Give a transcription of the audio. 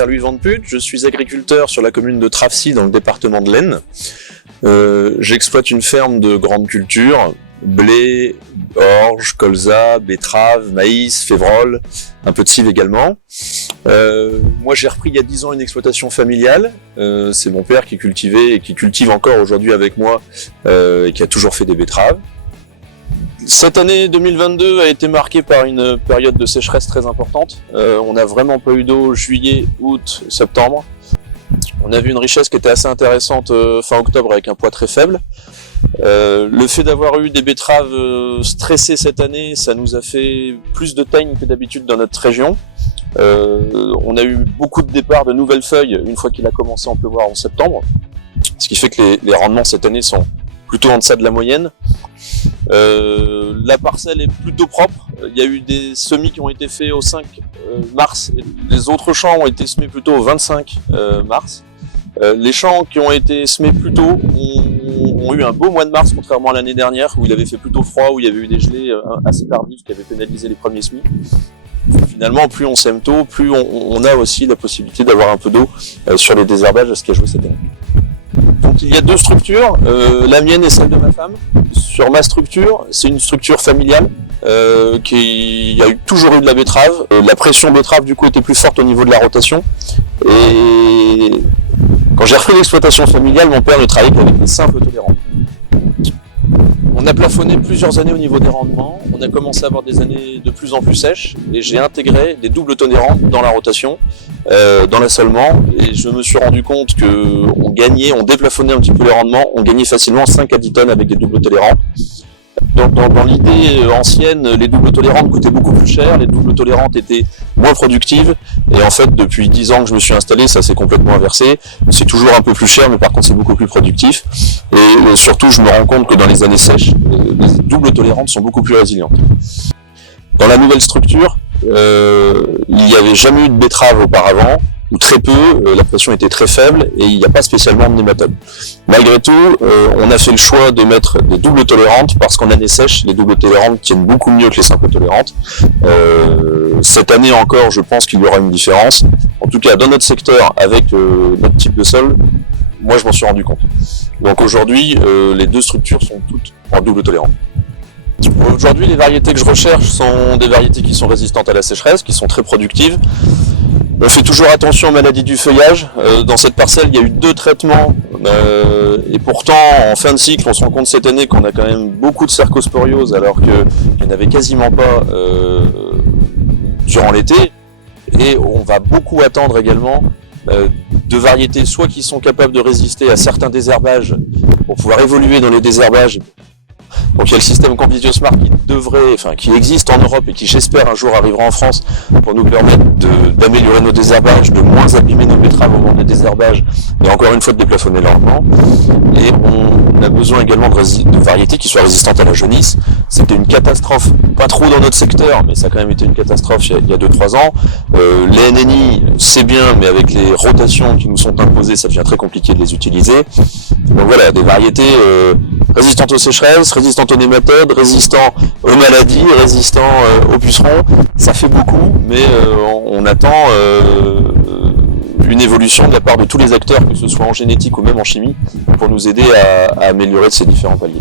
Pierre-Louis Vandeput, je suis agriculteur sur la commune de Travcy dans le département de l'Aisne. J'exploite une ferme de grande culture, blé, orge, colza, betterave, maïs, févrole, un peu de cive également. Moi j'ai repris il y a 10 ans une exploitation familiale, c'est mon père qui cultivait et qui cultive encore aujourd'hui avec moi et qui a toujours fait des betteraves. Cette année 2022 a été marquée par une période de sécheresse très importante. On n'a vraiment pas eu d'eau juillet, août, septembre. On a vu une richesse qui était assez intéressante fin octobre avec un poids très faible. Le fait d'avoir eu des betteraves stressées cette année, ça nous a fait plus de teigne que d'habitude dans notre région. On a eu beaucoup de départs de nouvelles feuilles une fois qu'il a commencé à en pleuvoir en septembre. Ce qui fait que les rendements cette année sont plutôt en deçà de la moyenne. La parcelle est plutôt propre. Il y a eu des semis qui ont été faits au 5 mars. Les autres champs ont été semés plutôt au 25 mars. Les champs qui ont été semés plus tôt ont eu un beau mois de mars, contrairement à l'année dernière où il avait fait plutôt froid, où il y avait eu des gelées assez tardives qui avaient pénalisé les premiers semis. Finalement, plus on sème tôt, plus on a aussi la possibilité d'avoir un peu d'eau sur les désherbages, ce qui a joué cette année. Donc il y a deux structures, la mienne et celle de ma femme. Sur ma structure, c'est une structure familiale qui a toujours eu de la betterave. La pression betterave du coup était plus forte au niveau de la rotation. Et quand j'ai repris l'exploitation familiale, mon père ne travaillait qu'avec des simples tolérants. On a plafonné plusieurs années au niveau des rendements, on a commencé à avoir des années de plus en plus sèches et j'ai intégré des doubles tolérants dans la rotation, dans l'assolement, et je me suis rendu compte qu'on gagnait, on déplafonnait un petit peu les rendements, on gagnait facilement 5 à 10 tonnes avec des doubles tolérants. Dans l'idée ancienne, les doubles tolérantes coûtaient beaucoup plus cher, les doubles tolérantes étaient moins productives, et en fait depuis 10 ans que je me suis installé, ça s'est complètement inversé. C'est toujours un peu plus cher, mais par contre c'est beaucoup plus productif, et surtout je me rends compte que dans les années sèches, les doubles tolérantes sont beaucoup plus résilientes. Dans la nouvelle structure, il n'y avait jamais eu de betterave auparavant, ou très peu, la pression était très faible et il n'y a pas spécialement de nématodes. Malgré tout, on a fait le choix de mettre des doubles tolérantes parce qu'en année sèche, les doubles tolérantes tiennent beaucoup mieux que les simples tolérantes. Cette année encore, je pense qu'il y aura une différence. En tout cas, dans notre secteur, avec notre type de sol, moi je m'en suis rendu compte. Donc aujourd'hui, les deux structures sont toutes en double tolérante. Aujourd'hui, les variétés que je recherche sont des variétés qui sont résistantes à la sécheresse, qui sont très productives. On fait toujours attention aux maladies du feuillage. Dans cette parcelle, il y a eu 2 traitements et pourtant, en fin de cycle, on se rend compte cette année qu'on a quand même beaucoup de cercosporiose alors qu'il n'y en avait quasiment pas durant l'été. Et on va beaucoup attendre également de variétés soit qui sont capables de résister à certains désherbages pour pouvoir évoluer dans les désherbages. Donc il y a le système Convisio-Smart qui existe en Europe et qui j'espère un jour arrivera en France pour nous permettre d'améliorer nos désherbages, de moins abîmer nos betteraves au moment des désherbages et encore une fois de déplafonner leur rendement. Et on a besoin également de variétés qui soient résistantes à la jaunisse. C'était une catastrophe, pas trop dans notre secteur, mais ça a quand même été une catastrophe il y a 2-3 ans. Les NNI, c'est bien, mais avec les rotations qui nous sont imposées, ça devient très compliqué de les utiliser. Donc voilà, des variétés résistantes aux sécheresses, résistantes aux nématodes, résistantes aux maladies, résistantes aux pucerons. Ça fait beaucoup, mais on attend une évolution de la part de tous les acteurs, que ce soit en génétique ou même en chimie, pour nous aider à améliorer ces différents paliers.